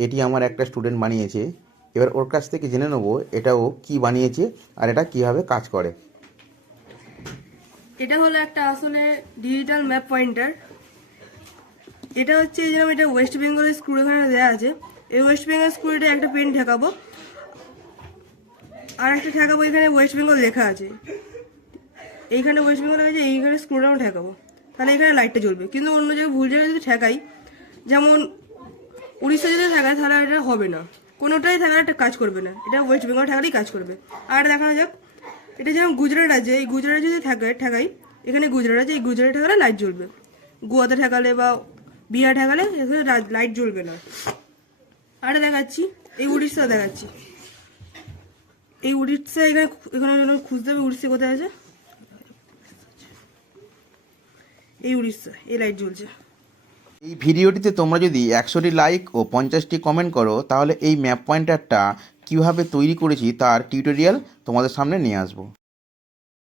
এটি আমার একটা স্টুডেন্ট বানিয়েছে। এবার ওর কাছ থেকে জেনে নেব এটা ও কী বানিয়েছে আর এটা কীভাবে কাজ করে। এটা হলো একটা আসলে ডিজিটাল ম্যাপ পয়েন্টার এটা হচ্ছে যেরকম এটা ওয়েস্ট বেঙ্গলের স্কুল এখানে দেওয়া আছে। এই ওয়েস্ট বেঙ্গল স্কুলটা একটা পেন ঠেকাবো। আর একটা ঠেকাবো, এখানে ওয়েস্ট বেঙ্গল লেখা আছে। এইখানে ওয়েস্ট বেঙ্গল আছে, এইখানে স্ক্রুডাউন ঠেকাবো। তাহলে এখানে লাইটটা জ্বলবে। কিন্তু অন্য জায়গায় ভুল জায়গায় যদি ঠেকাই, যেমন উড়িষ্যা যদি ঠেকায় তাহলে এটা হবে না। কোনোটাই থাকার একটা কাজ করবে না। এটা ওয়েস্ট বেঙ্গল ঠেকালেই কাজ করবে। আর দেখানো যাক, এটা যেমন গুজরাট আছে, এই গুজরাট যদি ঠেকায়, ঠেকাই, এখানে গুজরাট আছে, এই গুজরাট ঠেকালে লাইট জ্বলবে। গোয়াতে ঠেকালে বা বিহার ঠেকালে এখানে লাইট জ্বলবে না। আর দেখাচ্ছি, এই উড়িষ্যা দেখাচ্ছি। এই উড়িষ্যা এখানে এখানে খুঁজতে হবে, উড়িষ্যা কোথায় আছে? এই উড়িষ্যা, এই লাইট জ্বলছে। এই ভিডিওটিতে তোমরা যদি একশোটি লাইক ও পঞ্চাশটি কমেন্ট করো, তাহলে এই ম্যাপ পয়েন্টারটা কীভাবে তৈরি করেছি তার টিউটোরিয়াল তোমাদের সামনে নিয়ে আসব।